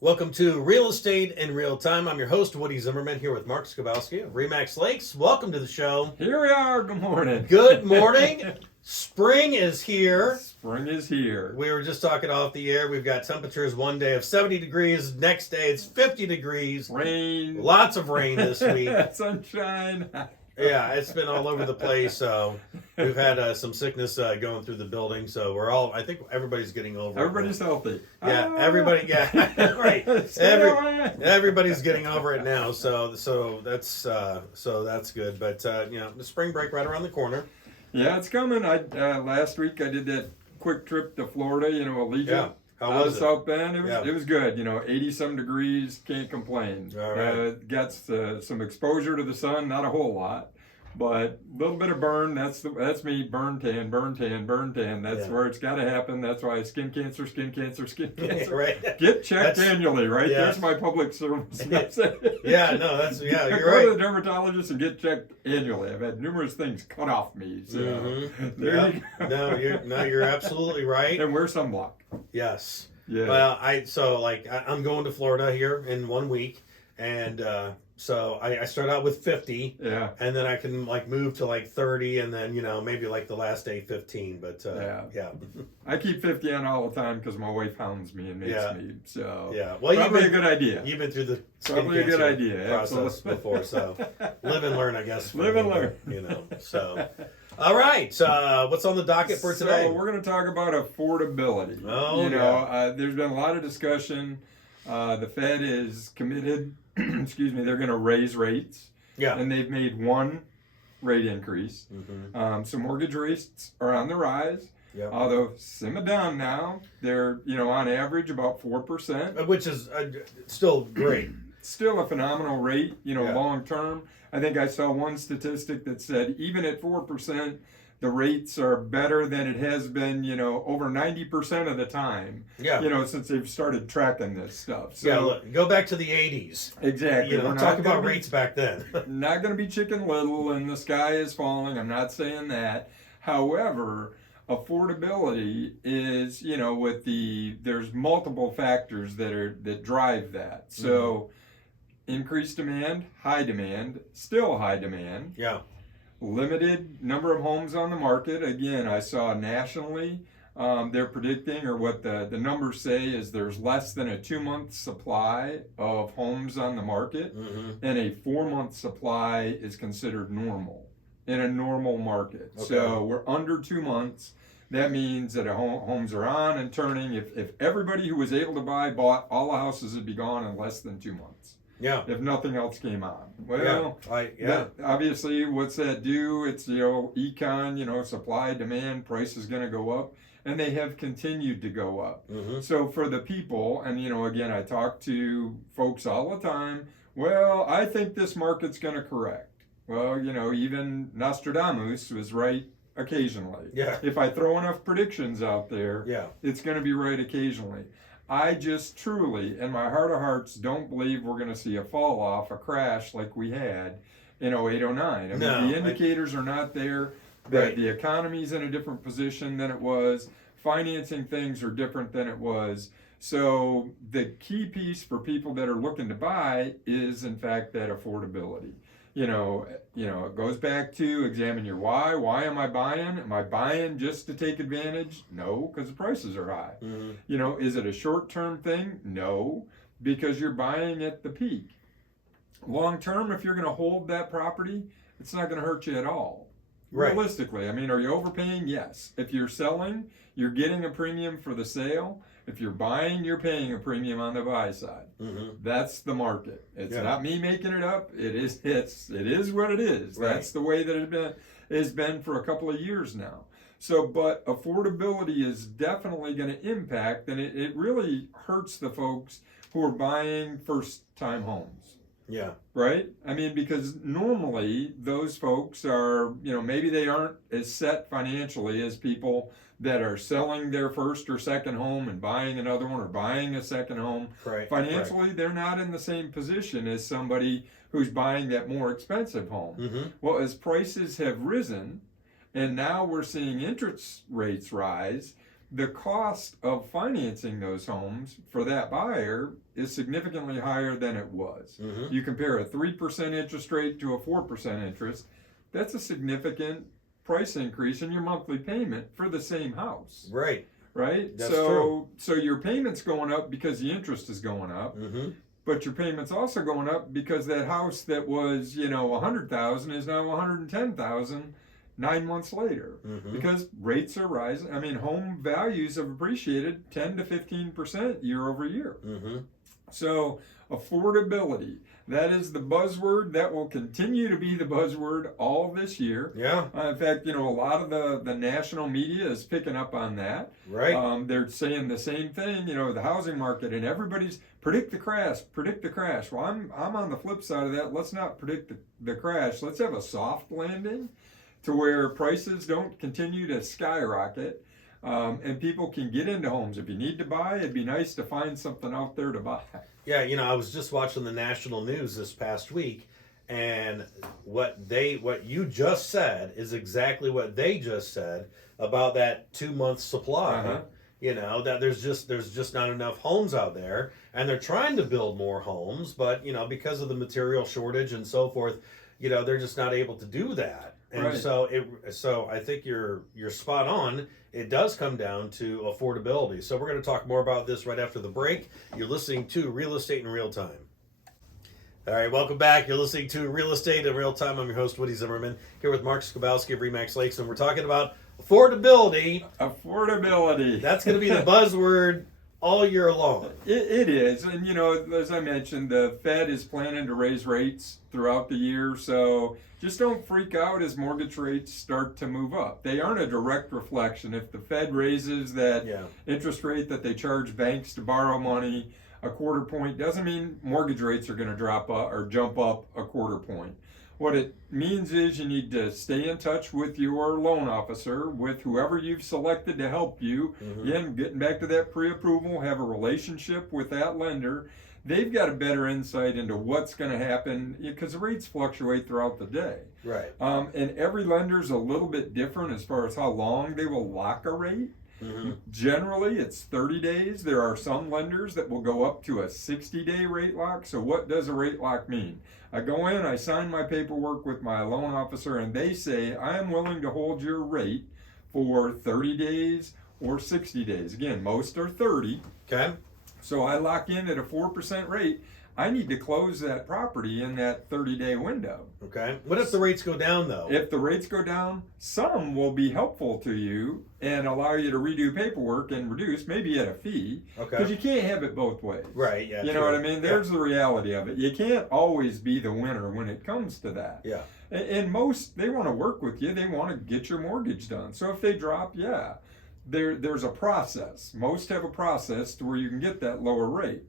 Welcome to Real Estate in Real Time. I'm your host, Woody Zimmerman, here with Mark Skibowski of Remax Lakes. Welcome to the show. Here we are. Good morning. Good morning. Spring is here. Spring is here. We were just talking off the air. We've got temperatures one day of 70 degrees. Next day it's 50 degrees. Rain. Lots of rain this week. Sunshine. Yeah, it's been all over the place. So we've had some sickness going through the building. So I think everybody's getting over Everybody's it. healthy. Yeah, everybody, yeah, right. Everybody's getting over it now. So that's good. But the spring break right around the corner. Yeah, it's coming. Last week I did that quick trip to Florida, Allegiant. Yeah. How Out was of it? South Bend. It was good. 80-some degrees, can't complain. All right. Got some exposure to the sun, not a whole lot, but a little bit of burn. That's me. Burn tan. That's where it's got to happen. That's why skin cancer. Right. Get checked annually, right? Yeah. There's my public service message. Yeah, no, you're Go right. to the dermatologist and get checked annually. I've had numerous things cut off me. So there you go. You're absolutely right. And wear sunblock. Yes. Yeah. Well, I'm going to Florida here in 1 week, and so I start out with 50. Yeah. And then I can move to 30, and then maybe the last day 15. But yeah. I keep 50 on all the time because my wife hounds me and makes me. So yeah. Well, probably a good idea. You've been through the Probably a good idea process absolutely. before, so live and learn, I guess. Live and learn. So. All right. What's on the docket for today? So we're going to talk about affordability. Oh, there's been a lot of discussion. The Fed is committed. Excuse me. They're going to raise rates. Yeah. And they've made one rate increase. Mm-hmm. So mortgage rates are on the rise. Yep. Although simmer down now, they're on average about 4%, which is still great. Still a phenomenal rate, Yeah. long term. I think I saw one statistic that said even at 4%, the rates are better than it has been, over 90% of the time. Yeah. Since they've started tracking this stuff. So yeah. Look, go back to the 80s. Exactly. We're talking about rates back then. Not going to be Chicken Little and the sky is falling. I'm not saying that. However, affordability is, there's multiple factors that drive that. So increased demand, still high demand. Yeah. Limited number of homes on the market. Again, I saw nationally, they're predicting, or what the numbers say is there's less than a 2-month supply of homes on the market, and a 4-month supply is considered normal in a normal market. Okay. So we're under 2 months. That means that homes are on and turning. If everybody who was able to buy bought, all the houses would be gone in less than 2 months. Yeah. If nothing else came on. Well, yeah. Obviously, what's that do? It's, econ, supply, demand, price is going to go up. And they have continued to go up. Mm-hmm. So for the people, and, again, I talk to folks all the time, well, I think this market's going to correct. Well, even Nostradamus was right occasionally. Yeah. If I throw enough predictions out there, it's going to be right occasionally. I just truly, in my heart of hearts, don't believe we're going to see a fall off, a crash like we had in 08, 09. I mean, the indicators are not there. The economy's in a different position than it was. Financing things are different than it was. So the key piece for people that are looking to buy is, in fact, that affordability. It goes back to examine your why. Why am I buying? Am I buying just to take advantage? No, because the prices are high. Mm-hmm. Is it a short-term thing? No, because you're buying at the peak. Long-term, if you're going to hold that property, it's not going to hurt you at all. Right. Realistically, are you overpaying? Yes. If you're selling, you're getting a premium for the sale. If you're buying, you're paying a premium on the buy side. Mm-hmm. That's the market. It's not me making it up. It is what it is. Right. That's the way that it has been for a couple of years now. So, but affordability is definitely going to impact, and it really hurts the folks who are buying first-time homes. Yeah. Right? Because normally those folks are, maybe they aren't as set financially as people that are selling their first or second home and buying another one or buying a second home. Right. Financially, they're not in the same position as somebody who's buying that more expensive home. Mm-hmm. Well, as prices have risen, and now we're seeing interest rates rise, the cost of financing those homes for that buyer is significantly higher than it was. You compare a 3% interest rate to a 4% interest, that's a significant price increase in your monthly payment for the same house. Right. Right? That's so true. So your payment's going up because the interest is going up. But your payment's also going up because that house that was, $100,000 is now $110,000 9 months later. Because rates are rising. I mean, home values have appreciated 10 to 15% year over year. So affordability, that is the buzzword that will continue to be the buzzword all this year. Yeah. In fact, a lot of the national media is picking up on that. Right. They're saying the same thing, the housing market, and everybody's predict the crash. Well, I'm on the flip side of that. Let's not predict the crash. Let's have a soft landing to where prices don't continue to skyrocket. And people can get into homes. If you need to buy, it'd be nice to find something out there to buy. Yeah, I was just watching the national news this past week, and what you just said is exactly what they just said about that 2-month supply. That there's just not enough homes out there, and they're trying to build more homes, but because of the material shortage and so forth, they're just not able to do that. And Right. so I think you're spot on. It does come down to affordability. So we're going to talk more about this right after the break. You're listening to Real Estate in Real Time. All right, welcome back. You're listening to Real Estate in Real Time. I'm your host, Woody Zimmerman, here with Mark Skibowski of RE/MAX Lakes, and we're talking about affordability. Affordability. That's going to be the buzzword all year long. It is. And, as I mentioned, the Fed is planning to raise rates throughout the year. So just don't freak out as mortgage rates start to move up. They aren't a direct reflection. If the Fed raises that interest rate that they charge banks to borrow money a quarter point, doesn't mean mortgage rates are going to drop up or jump up a quarter point. What it means is you need to stay in touch with your loan officer, with whoever you've selected to help you. Again, getting back to that pre-approval, have a relationship with that lender. They've got a better insight into what's going to happen because the rates fluctuate throughout the day. Right. And every lender's a little bit different as far as how long they will lock a rate. Generally, it's 30 days. There are some lenders that will go up to a 60-day rate lock. So what does a rate lock mean? I go in, I sign my paperwork with my loan officer, and they say, I am willing to hold your rate for 30 days or 60 days. Again, most are 30. Okay. So I lock in at a 4% rate. I need to close that property in that 30-day window. Okay. What if the rates go down, though? If the rates go down, some will be helpful to you and allow you to redo paperwork and reduce, maybe at a fee. Okay. Because you can't have it both ways. Right, yeah. You know what I mean? There's the reality of it. You can't always be the winner when it comes to that. Yeah. And most, they want to work with you. They want to get your mortgage done. So if they drop, there's a process. Most have a process to where you can get that lower rate.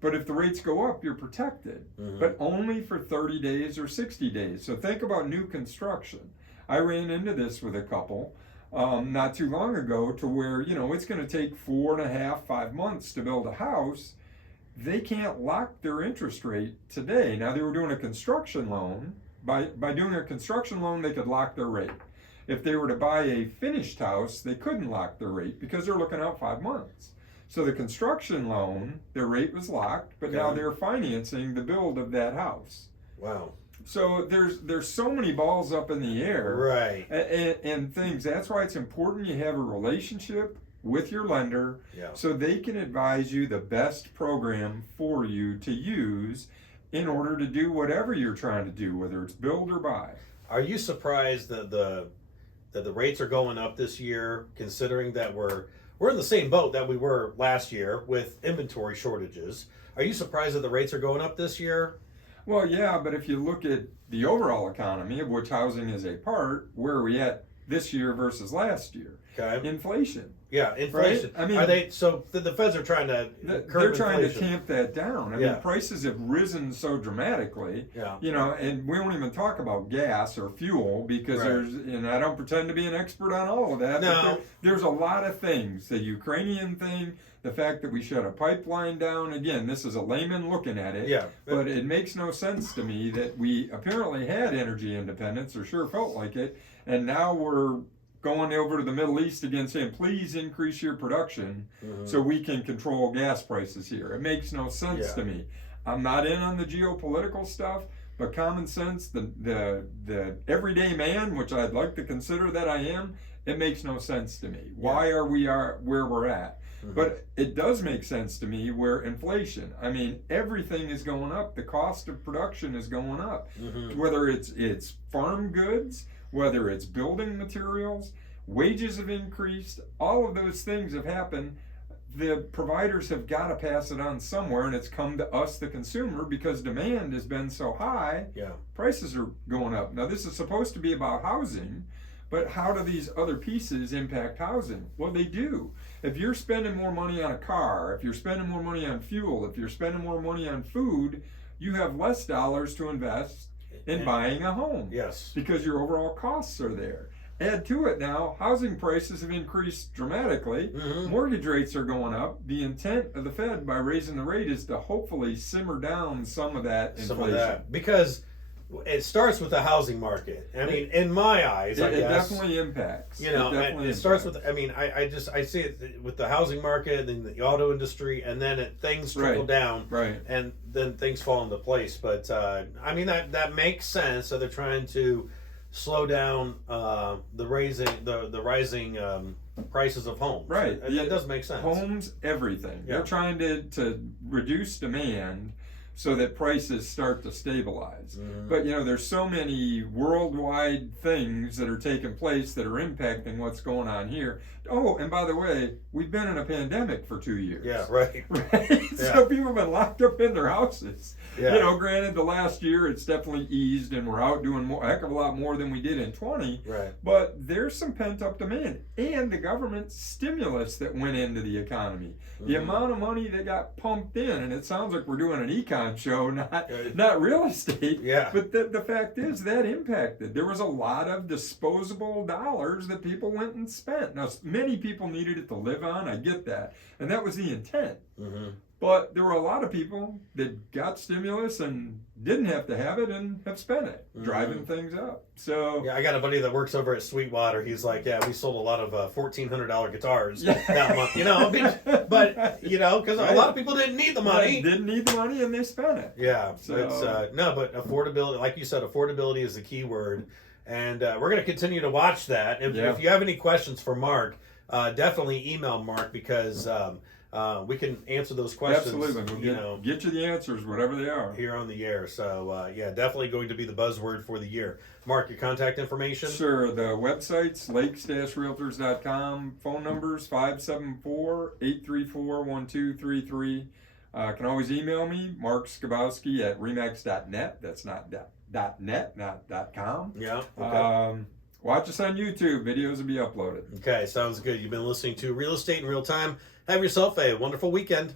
But if the rates go up, you're protected, but only for 30 days or 60 days. So think about new construction. I ran into this with a couple not too long ago to where, it's going to take 4.5, 5 months to build a house. They can't lock their interest rate today. Now, they were doing a construction loan. By doing a construction loan, they could lock their rate. If they were to buy a finished house, they couldn't lock their rate because they're looking out 5 months. So the construction loan, their rate was locked, but now they're financing the build of that house. Wow. So there's so many balls up in the air, right, and things. That's why it's important you have a relationship with your lender, so they can advise you the best program for you to use in order to do whatever you're trying to do, whether it's build or buy. Are you surprised that the rates are going up this year, considering that we're in the same boat that we were last year with inventory shortages? Are you surprised that the rates are going up this year? Well, yeah, but if you look at the overall economy, of which housing is a part, where are we at this year versus last year? Okay. Inflation. Yeah, inflation. Right? I mean, are they? So the feds are trying to they're trying to tamp that down. I mean, Yeah. prices have risen so dramatically. Yeah. You know, and we won't even talk about gas or fuel because Right. and I don't pretend to be an expert on all of that. No. But there's a lot of things. The Ukrainian thing, the fact that we shut a pipeline down. Again, this is a layman looking at it. Yeah. But it makes no sense to me that we apparently had energy independence, or sure felt like it, and now we're going over to the Middle East again saying, please increase your production so we can control gas prices here. It makes no sense to me. I'm not in on the geopolitical stuff, but common sense, the everyday man, which I'd like to consider that I am, it makes no sense to me. Why are we where we're at? But it does make sense to me where inflation, I mean, everything is going up. The cost of production is going up. Whether it's farm goods, whether it's building materials, wages have increased, all of those things have happened. The providers have got to pass it on somewhere, and it's come to us, the consumer, because demand has been so high, prices are going up. Now, this is supposed to be about housing, but how do these other pieces impact housing? Well, they do. If you're spending more money on a car, if you're spending more money on fuel, if you're spending more money on food, you have less dollars to invest in buying a home. Yes. Because your overall costs are there. Add to it now, housing prices have increased dramatically. Mortgage rates are going up. The intent of the Fed by raising the rate is to hopefully simmer down some of that inflation. Some of that. Because it starts with the housing market. I mean, in my eyes, I guess. It definitely impacts. You know, it starts with, I mean, I see it with the housing market, then the auto industry, and then things trickle down. Right. And then things fall into place. But, I mean, that makes sense. So they're trying to slow down the rising prices of homes. Right. It does make sense. Homes, everything. They're trying to reduce demand so that prices start to stabilize. But, you know, there's so many worldwide things that are taking place that are impacting what's going on here. Oh, and by the way, we've been in a pandemic for 2 years. Yeah, right. So people have been locked up in their houses. You know, granted, the last year it's definitely eased and we're out doing a heck of a lot more than we did in 20. Right. But there's some pent-up demand. And the government stimulus that went into the economy. The amount of money that got pumped in, and it sounds like we're doing an econ show, not real estate. Yeah. But the fact is that impacted. There was a lot of disposable dollars that people went and spent. Now, many people needed it to live on. I get that. And that was the intent. But there were a lot of people that got stimulus and didn't have to have it and have spent it, driving things up. So yeah, I got a buddy that works over at Sweetwater. He's like, yeah, we sold a lot of $1,400 guitars that month. You know, but you know, because a lot of people didn't need the money. Didn't need the money and they spent it. Yeah. So it's, but affordability, like you said, affordability is the key word, and we're going to continue to watch that. If you have any questions for Mark, definitely email Mark because. We can answer those questions. Absolutely. We'll get you the answers, whatever they are. Here on the air. So, definitely going to be the buzzword for the year. Mark, your contact information? Sure. The website's lakes-realtors.com. Phone numbers 574-834-1233. Can always email me, Mark Skibowski at remax.net. That's not .net, not .com. Yeah. Okay. Watch us on YouTube. Videos will be uploaded. Okay, sounds good. You've been listening to Real Estate in Real Time. Have yourself a wonderful weekend.